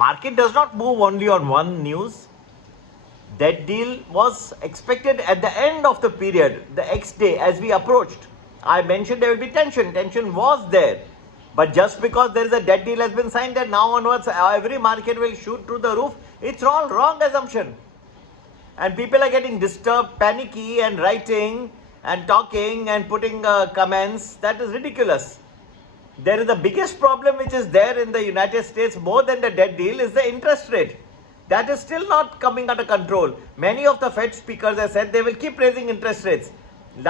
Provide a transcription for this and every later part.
market does not move only on one news. That deal was expected at the end of the period, the next day as we approached. I mentioned there will be tension. Tension was there. But just because there is a debt deal has been signed and now onwards every market will shoot through the roof, it's all wrong assumption. And people are getting disturbed, panicky and writing and talking and putting comments. That is ridiculous. There is the biggest problem which is there in the United States more than the debt deal is the interest rate. That is still not coming under control. Many of the Fed speakers have said they will keep raising interest rates.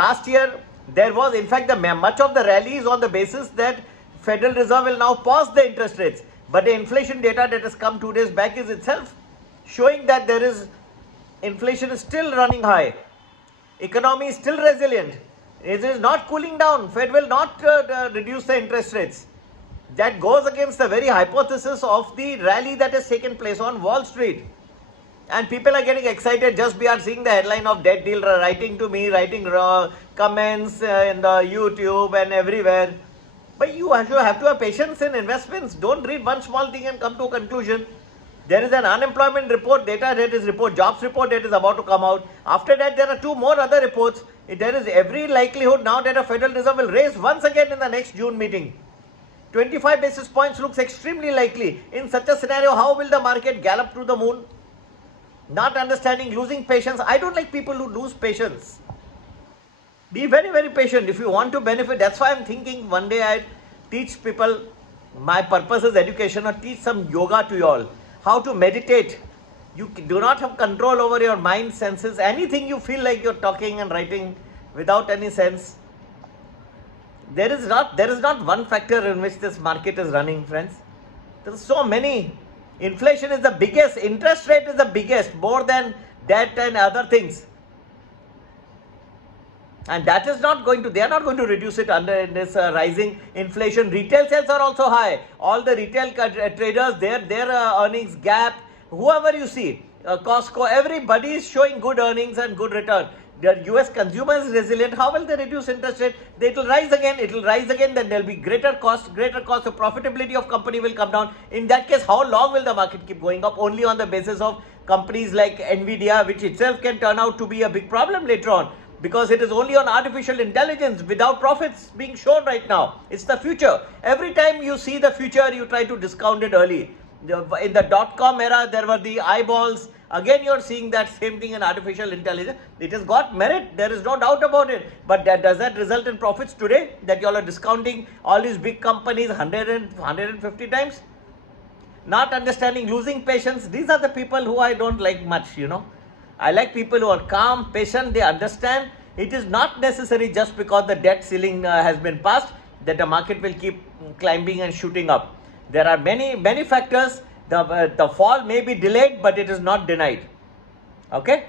Last year, there was, in fact, much of the rally is on the basis that Federal Reserve will now pause the interest rates. But the inflation data that has come 2 days back is itself showing that there is inflation is still running high. Economy is still resilient. It is not cooling down. Fed will not reduce the interest rates. That goes against the very hypothesis of the rally that has taken place on Wall Street. And people are getting excited just by seeing the headline of debt deal, writing to me, writing comments in the YouTube and everywhere. But you have to have patience in investments. Don't read one small thing and come to a conclusion. There is an unemployment report, data that is report, jobs report that is about to come out. After that, there are 2 more other reports. There is every likelihood now that a Federal Reserve will raise once again in the next June meeting. 25 basis points looks extremely likely. In such a scenario, how will the market gallop through the moon? Not understanding, losing patience. I don't like people who lose patience. Be very, very patient if you want to benefit. That's why I'm thinking one day I teach people, my purpose is education, or teach some yoga to you all. How to meditate. You do not have control over your mind, senses. Anything you feel like you're talking and writing without any sense. There is not one factor in which this market is running, friends. There are so many. Inflation is the biggest, interest rate is the biggest, more than debt and other things. And that is not going to, they are not going to reduce it under this rising inflation. Retail sales are also high. All the retail traders, their earnings gap, whoever you see, Costco, everybody is showing good earnings and good return. The US consumer is resilient. How will they reduce interest rate? It will rise again. It will rise again. Then there will be greater cost. So profitability of company will come down. In that case, how long will the market keep going up? Only on the basis of companies like Nvidia, which itself can turn out to be a big problem later on. Because it is only on artificial intelligence without profits being shown right now. It's the future. Every time you see the future, you try to discount it early. In the dot-com era, there were the eyeballs. Again, you're seeing that same thing in artificial intelligence. It has got merit. There is no doubt about it. But does that result in profits today? That you all are discounting all these big companies 100 and 150 times? Not understanding, losing patience. These are the people who I don't like much, you know. I like people who are calm, patient, they understand. It is not necessary just because the debt ceiling has been passed that the market will keep climbing and shooting up. There are many factors. The fall may be delayed, but it is not denied. Okay?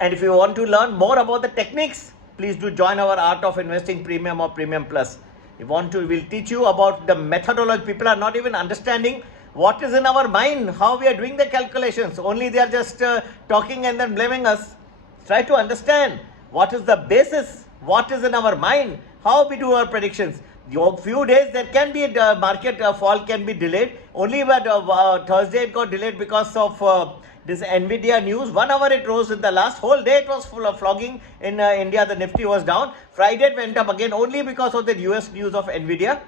And if you want to learn more about the techniques, please do join our Art of Investing Premium or Premium Plus. We'll teach you about the methodology. People are not even understanding what is in our mind, how we are doing the calculations. Only they are just talking and then blaming us. Try to understand what is the basis, what is in our mind, how we do our predictions. A few days there can be a market fall can be delayed. Only but Thursday it got delayed because of this Nvidia news. 1 hour it rose. In the last whole day it was full of flogging in India. The Nifty was down. Friday it went up again only because of the US news of Nvidia.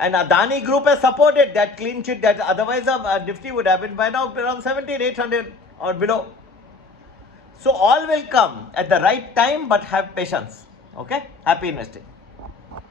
And Adani Group has supported that clean sheet that otherwise Nifty would have been by now around 17,800 or below. So all will come at the right time, but have patience. Okay? Happy investing.